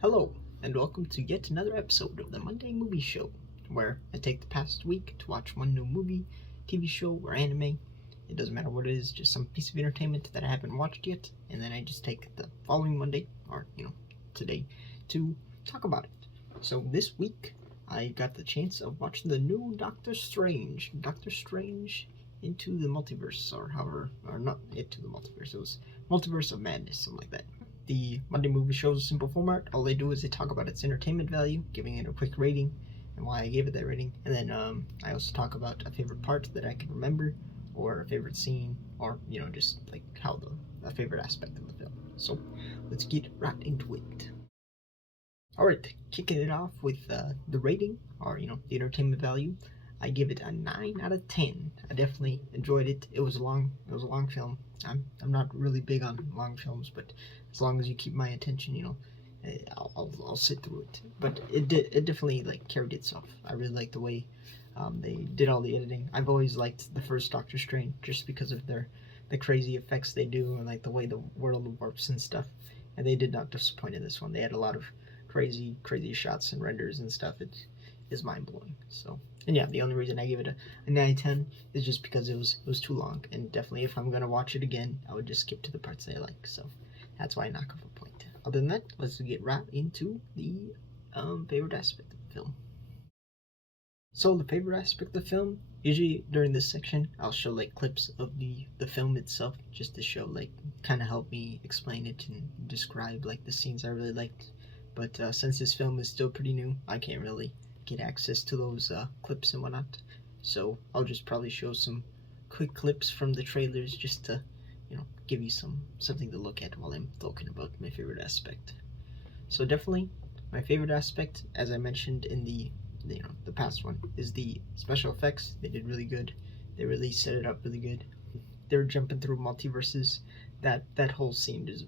Hello, and welcome to yet another episode of the Monday Movie Show, where I take the past week to watch one new movie, TV show, or anime. It doesn't matter what it is, just some piece of entertainment that I haven't watched yet, and then I just take the following Monday, or today, to talk about it. So this week, I got the chance of watching the new Doctor Strange. Doctor Strange into the Multiverse, or not into the Multiverse, it was Multiverse of Madness, something like that. The Monday Movie Show's a simple format. All they do is they talk about its entertainment value, giving it a quick rating, and why I gave it that rating. And then I also talk about a favorite part that I can remember, or a favorite scene, or just like how a favorite aspect of the film. So let's get right into it. Alright, kicking it off with the rating, or the entertainment value. I give it a 9 out of 10. I definitely enjoyed it. It was a long film. I'm not really big on long films, but as long as you keep my attention, I'll sit through it. But it definitely like carried itself. I really like the way they did all the editing. I've always liked the first Doctor Strange just because of the crazy effects they do, and like the way the world warps and stuff. And they did not disappoint in this one. They had a lot of crazy shots and renders and stuff. It is mind blowing. So, and yeah, the only reason I give it a 9 10 is just because it was too long, and definitely if I'm gonna watch it again, I would just skip to the parts I like. So that's why I knock off a point. Other than that, let's get right into the favorite aspect of the film. So the favorite aspect of the film, usually during this section, I'll show like clips of the film itself, just to show like kind of help me explain it and describe like the scenes I really liked. But since this film is still pretty new, I can't really get access to those clips and whatnot. So I'll just probably show some quick clips from the trailers just to, give you something to look at while I'm talking about my favorite aspect. So definitely, my favorite aspect, as I mentioned in the past one, is the special effects. They did really good. They really set it up really good. They're jumping through multiverses. That whole scene is,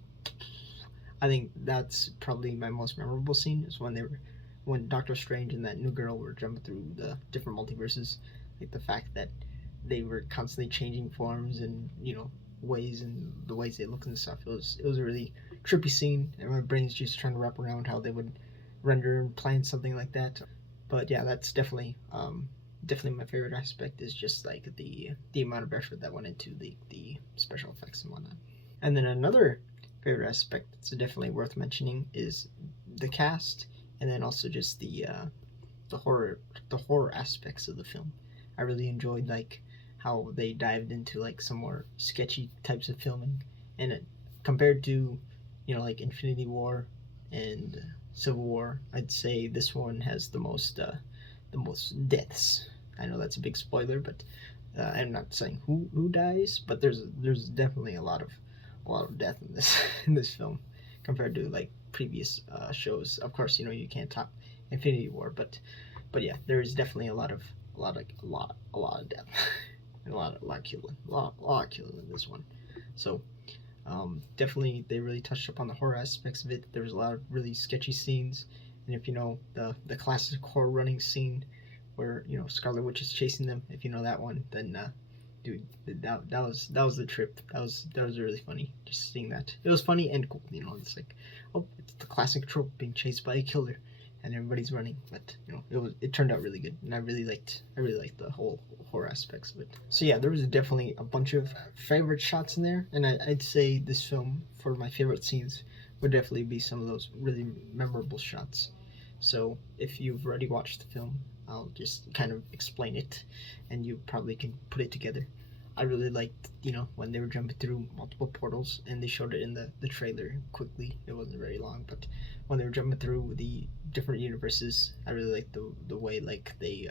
I think that's probably my most memorable scene, is when Doctor Strange and that new girl were jumping through the different multiverses. Like the fact that they were constantly changing forms and ways, and the ways they look and stuff. It was a really trippy scene, and my brain's just trying to wrap around how they would render and plan something like that. But yeah, that's definitely my favorite aspect, is just like the amount of effort that went into the special effects and whatnot. And then another favorite aspect that's definitely worth mentioning is the cast, and then also just the horror aspects of the film. I really enjoyed like how they dived into like some more sketchy types of filming, and it, compared to like Infinity War and Civil War, I'd say this one has the most deaths. I know that's a big spoiler, but I'm not saying who dies, but there's definitely a lot of death in this in this film compared to like previous shows. Of course, you can't top Infinity War, but yeah, there is definitely a lot of death and a lot of killing, a lot of killing in this one. So definitely they really touched upon the horror aspects of it. There was a lot of really sketchy scenes, and if you know the classic horror running scene where Scarlet Witch is chasing them, if you know that one, then dude, that was the trip. That was really funny. Just seeing that, it was funny and cool. It's like, oh, it's the classic trope, being chased by a killer, and everybody's running. But it turned out really good, and I really liked the whole horror aspects of it. So yeah, there was definitely a bunch of favorite shots in there, and I'd say this film, for my favorite scenes, would definitely be some of those really memorable shots. So if you've already watched the film, I'll just kind of explain it, and you probably can put it together. I really liked, when they were jumping through multiple portals, and they showed it in the trailer quickly. It wasn't very long, but when they were jumping through the different universes, I really liked the way like they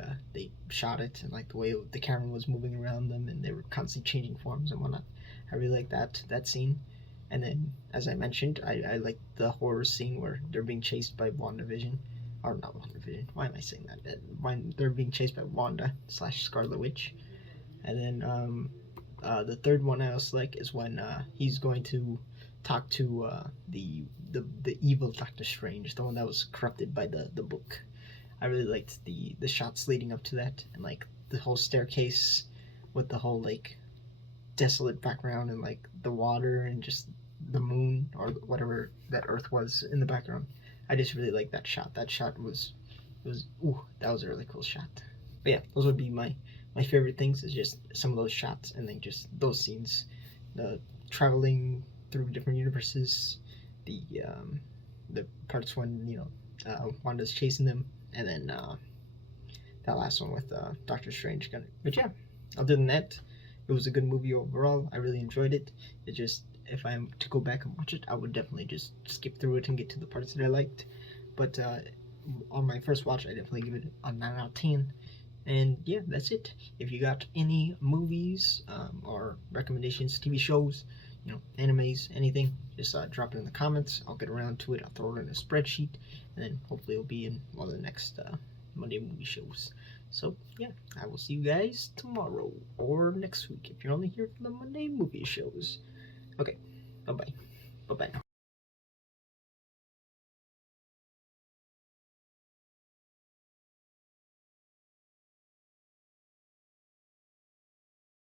shot it, and like the way the camera was moving around them, and they were constantly changing forms and whatnot. I really liked that scene. And then, as I mentioned, I like the horror scene where they're being chased by WandaVision, or not WandaVision. Why am I saying that? When they're being chased by Wanda slash Scarlet Witch. And then the third one I also like is when he's going to talk to the evil Doctor Strange, the one that was corrupted by the book. I really liked the shots leading up to that, and like the whole staircase with the whole like desolate background, and like the water, and just the moon or whatever that Earth was in the background. I just really like that shot. That shot was ooh, that was a really cool shot. But yeah, those would be my favorite things, is just some of those shots, and then just those scenes, the traveling through different universes, the parts when Wanda's chasing them, and then that last one with Doctor Strange. But yeah, other than that, it was a good movie overall. I really enjoyed it. It just, if I am to go back and watch it, I would definitely just skip through it and get to the parts that I liked. But on my first watch, I definitely give it a 9 out of 10. And yeah, that's it. If you got any movies or recommendations, TV shows, animes, anything, just drop it in the comments. I'll get around to it. I'll throw it in a spreadsheet, and then hopefully it'll be in one of the next Monday movie shows. So yeah, I will see you guys tomorrow or next week if you're only here for the Monday movie shows. Okay, bye bye. Bye bye now.